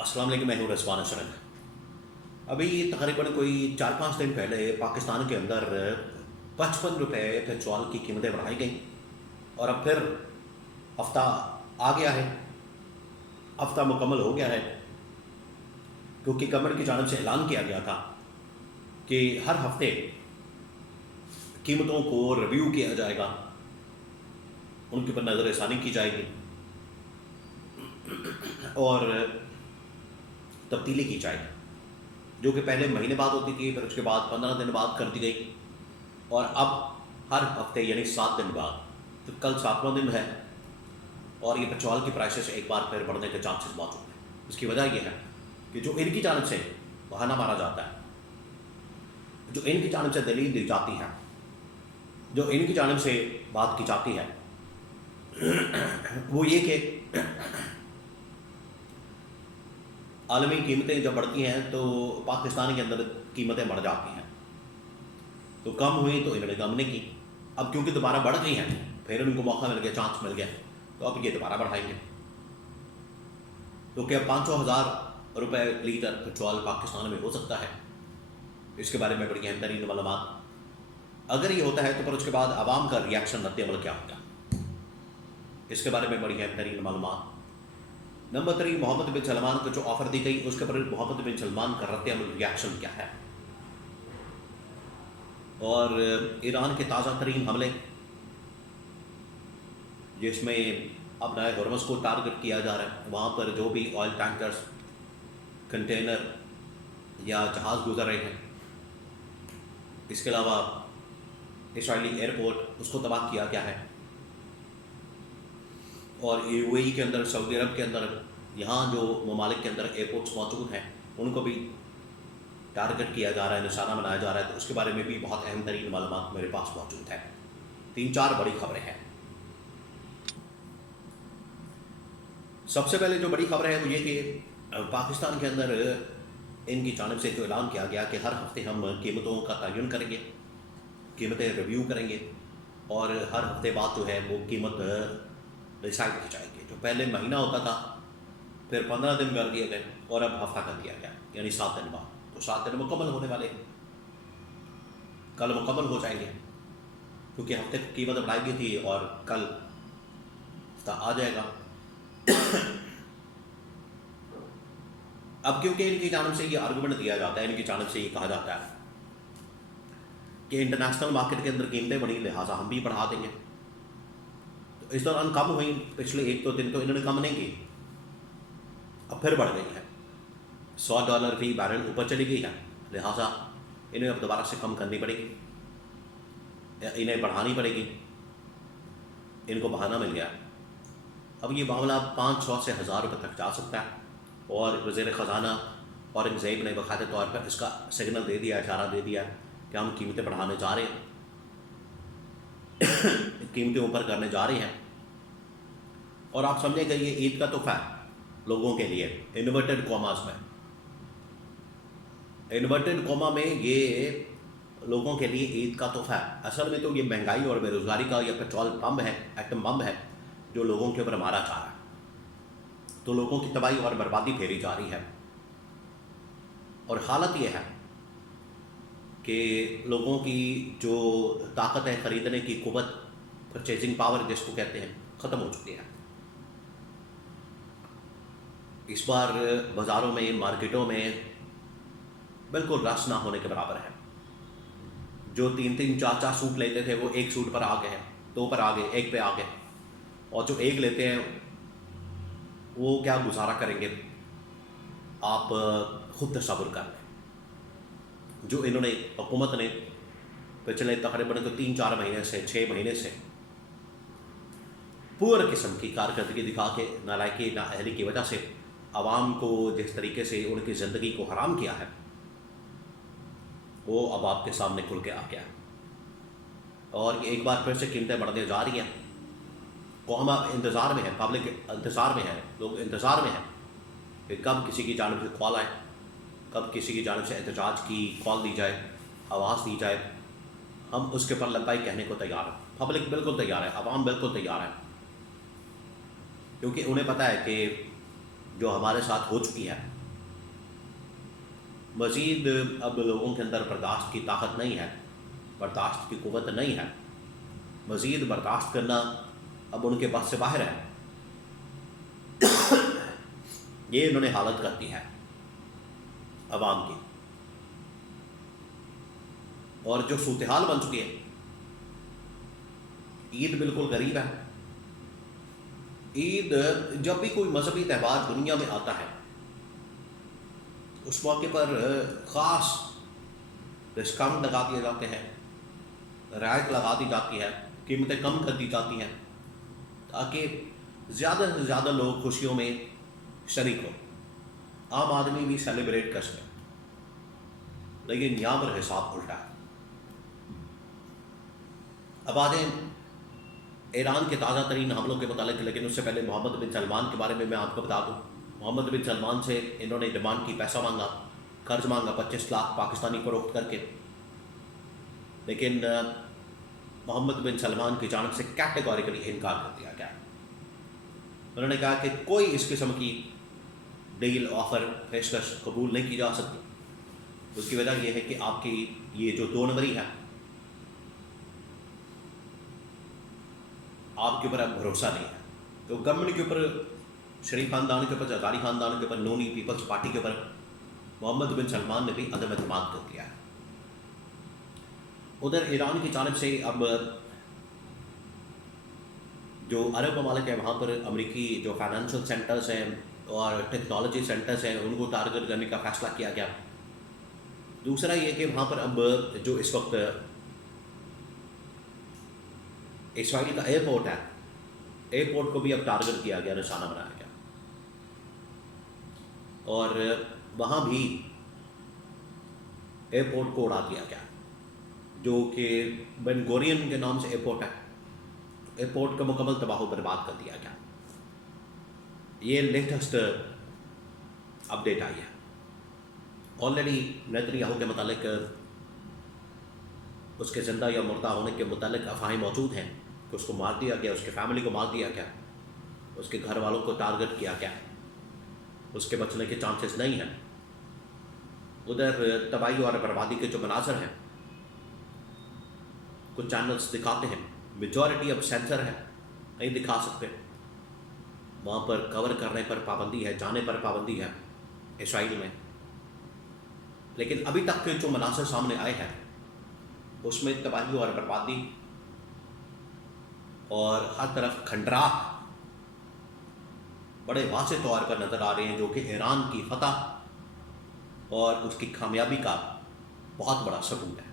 अस्सलाम वालेकुम, मैं हूँ रज़वान असरन। अभी तकरीबन कोई 4-5 दिन पहले पाकिस्तान के अंदर 55 रुपये पेट्रोल की कीमतें बढ़ाई गई और अब फिर हफ्ता आ गया है, हफ्ता मुकम्मल हो गया है, क्योंकि गवर्नमेंट की जानब से ऐलान किया गया था कि हर हफ्ते कीमतों को रिव्यू किया जाएगा, उनके ऊपर नज़र षानी की जाएगी और तब्दीली की जाएगी, जो कि पहले महीने बाद होती थी, फिर उसके बाद 15 दिन बाद कर दी गई और अब हर हफ्ते यानी 7 दिन बाद। तो कल 7वां दिन है और ये पेट्रोल की प्राइसेस एक बार फिर बढ़ने के चांसेस मौजूद हैं। इसकी वजह यह है कि जो इनकी जानब से बहाना मारा जाता है, जो इनकी जानब से दलील दी जाती है, जो इनकी जानब से बात की जाती है, वो ये कि आलमी कीमतें जब बढ़ती हैं तो पाकिस्तान के अंदर कीमतें बढ़ जाती हैं। तो कम हुई तो इन्होंने कम नहीं की, अब क्योंकि दोबारा बढ़ गई हैं, फिर उनको मौका मिल गया, चांस मिल गया, तो अब ये दोबारा बढ़ाएंगे। तो क्या 500,000 रुपये लीटर पेट्रोल पाकिस्तान में हो सकता है? इसके बारे में बड़ी अहम तरीन मालूमात। अगर ये होता है तो फिर उसके बाद आवाम का रिएक्शन रद्द-ए-अमल क्या होगा, इसके बारे में बड़ी अहम तरीन मालूमात। नंबर 3, मोहम्मद बिन सलमान को जो ऑफ़र दी गई उसके पर मोहम्मद बिन सलमान का रद्द-ए-अमल रिएक्शन क्या है, और ईरान के ताज़ा तरीन हमले जिसमें अब नए हॉर्मज़ को टारगेट किया जा रहा है, वहाँ पर जो भी ऑयल टैंकर्स, कंटेनर या जहाज़ गुजर रहे हैं, इसके अलावा इसराइली एयरपोर्ट उसको तबाह किया गया है, और यूएई के अंदर, सऊदी अरब के अंदर, यहाँ जो ममालिक के अंदर एयरपोर्ट्स मौजूद हैं उनको भी टारगेट किया जा रहा है, निशाना बनाया जा रहा है। तो उसके बारे में भी बहुत अहम तरीन मालूमात मेरे पास मौजूद है। 3-4 बड़ी खबरें हैं। सबसे पहले जो बड़ी खबर है वो ये कि पाकिस्तान के अंदर इनकी जानब से जो ऐलान किया गया कि हर हफ्ते हम कीमतों का तयन करेंगे, कीमतें रिव्यू करेंगे और हर हफ्ते बाद जो है वो कीमत डिसाइड की जाएगी। जो पहले महीना होता था, फिर 15 दिन कर दिए गए और अब हफ्ता कर दिया गया, यानी 7 दिन बाद। तो 7 दिन मुकम्मल होने वाले हैं, कल मुकम्मल हो जाएंगे, क्योंकि हफ्ते की कीमत बढ़ाई गई थी और कल हफ्ता आ जाएगा। अब क्योंकि इनकी जानब से ये आर्गूमेंट दिया जाता है, इनकी जानब से ये कहा जाता है कि इंटरनेशनल मार्केट के अंदर कीमतें बढ़ी, लिहाजा हम भी बढ़ा देंगे। तो इस दौरान कम हुई, पिछले 1-2 दिन तो इन्होंने कम नहीं की, अब फिर बढ़ गई है। $100 फी बैरल ऊपर चली गई है, लिहाजा इन्हें अब दोबारा से कम करनी पड़ेगी, इन्हें बढ़ानी पड़ेगी। इनको बहाना मिल गया। अब ये मामला 500 से 1000 रुपये तक जा सकता है, और वज़ीर ख़ज़ाना औरंगज़ेब ने बाकायदा तौर पर इसका सिग्नल दे दिया, इशारा दे दिया कि हम कीमतें बढ़ाने जा रहे हैं, कीमतें ऊपर करने जा रहे हैं। और आप समझेंगे ये ईद का तोहफा है लोगों के लिए, इन्वर्टेड कॉमास में, इन्वर्टेड कॉमा में ये लोगों के लिए ईद का तोहफा है। असल में तो ये महंगाई और बेरोज़गारी का ये पेट्रोल पम्प है, एटम बम है, जो लोगों के ऊपर मारा जा रहा है। तो लोगों की तबाही और बर्बादी फेरी जा रही है, और हालत ये है कि लोगों की जो ताकत है, ख़रीदने की क़ुव्वत, परचेजिंग पावर जिसको कहते हैं, ख़त्म हो चुकी है। इस बार बाज़ारों में, मार्केटों में बिल्कुल रश ना होने के बराबर है। जो 3-3, 4-4 सूट लेते थे वो एक सूट पर आ गए हैं, 2 पर आ गए, 1 पे आ गए, और जो 1 लेते हैं वो क्या गुजारा करेंगे, आप खुद तसव्वुर कर लें। जो इन्होंने, हुकूमत ने पिछले तकरीबन तो 3-4 महीने से, 6 महीने से पूरी किस्म की कारकर्दगी दिखा के, नालायकी, नाअहली की वजह से आवाम को जिस तरीके से उनकी ज़िंदगी को हराम किया है, वो अब आपके सामने खुल के आ गया। और ये एक बार फिर से कीमतें बढ़ने जा रही हैं। कौम इंतज़ार में है, पब्लिक इंतज़ार में है, लोग इंतज़ार में हैं कि कब किसी की जानिब से कॉल आए, कब किसी की जानिब से एहतजाज की कॉल दी जाए, आवाज़ दी जाए। हम उसके पर लब्बाई कहने को तैयार हैं, पब्लिक बिल्कुल तैयार है, आवाम बिल्कुल तैयार है, क्योंकि उन्हें पता है कि जो हमारे साथ हो चुकी है مزید اب لوگوں کے اندر برداشت کی طاقت نہیں ہے، برداشت کی قوت نہیں ہے، مزید برداشت کرنا اب ان کے بس سے باہر ہے. یہ انہوں نے حالت کر دی ہے عوام کی. اور جو صورتحال بن چکی ہے، عید بالکل قریب ہے. عید جب بھی کوئی مذہبی تہوار دنیا میں آتا ہے اس موقع پر خاص ڈسکاؤنٹ لگا دیے جاتے ہیں، رعایت لگا دی جاتی ہے، قیمتیں کم کر دی جاتی ہیں تاکہ زیادہ سے زیادہ لوگ خوشیوں میں شریک ہوں، عام آدمی بھی سیلیبریٹ کر سکے. لیکن یہاں پر حساب الٹا ہے. اب آتے ہیں ایران کے تازہ ترین حملوں کے متعلق، لیکن اس سے پہلے محمد بن سلمان کے بارے میں آپ کو بتا دوں. محمد بن سلمان سے انہوں نے ڈیمانڈ کی، پیسہ مانگا، قرض مانگا 25 لاکھ پاکستانی فروخت کر کے. لیکن محمد بن سلمان کی جانب سے کیٹیگوریکلی انکار کر دیا گیا. انہوں نے کہا کہ کوئی اس قسم کی ڈیل، آفر، پیشکش قبول نہیں کی جا سکتی. اس کی وجہ یہ ہے کہ آپ کی یہ جو 2 نمبری ہے، آپ کے اوپر اب بھروسہ نہیں ہے. تو گورنمنٹ کے اوپر، شریف خاندان کے اوپر، زرداری خاندان کے اوپر، نونی پیپلز پارٹی کے اوپر محمد بن سلمان نے بھی عدم اعتماد کر دیا ہے. ادھر ایران کی جانب سے اب جو عرب ممالک ہیں وہاں پر امریکی جو فائنینشیل سینٹرز ہیں اور ٹیکنالوجی سینٹرز ہیں ان کو ٹارگٹ کرنے کا فیصلہ کیا گیا. دوسرا یہ کہ وہاں پر اب جو اس وقت اسرائیل کا ایئرپورٹ ہے، ایئرپورٹ کو بھی اب ٹارگٹ کیا گیا، نشانہ بنایا گیا. اور وہاں بھی ایئرپورٹ کو اڑا دیا گیا جو کہ بن گورین کے نام سے ایئرپورٹ ہے. ایئرپورٹ کا مکمل تباہ و برباد کر دیا گیا. یہ لیٹسٹ اپڈیٹ آئی ہے. آلریڈی نیتنیاہو کے متعلق، اس کے زندہ یا مردہ ہونے کے متعلق افواہیں موجود ہیں کہ اس کو مار دیا گیا، اس کے فیملی کو مار دیا گیا، اس کے گھر والوں کو ٹارگٹ کیا گیا، اس کے بچنے کے چانسز نہیں ہیں. ادھر تباہی اور بربادی کے جو مناظر ہیں کچھ چینلز دکھاتے ہیں، میجورٹی اب سینسر ہے، نہیں دکھا سکتے. وہاں پر کور کرنے پر پابندی ہے، جانے پر پابندی ہے اسرائیل میں. لیکن ابھی تک کے جو مناظر سامنے آئے ہیں اس میں تباہی اور بربادی اور ہر طرف کھنڈرات بڑے واضح طور پر نظر آ رہے ہیں، جو کہ ایران کی فتح اور اس کی کامیابی کا بہت بڑا ثبوت ہے.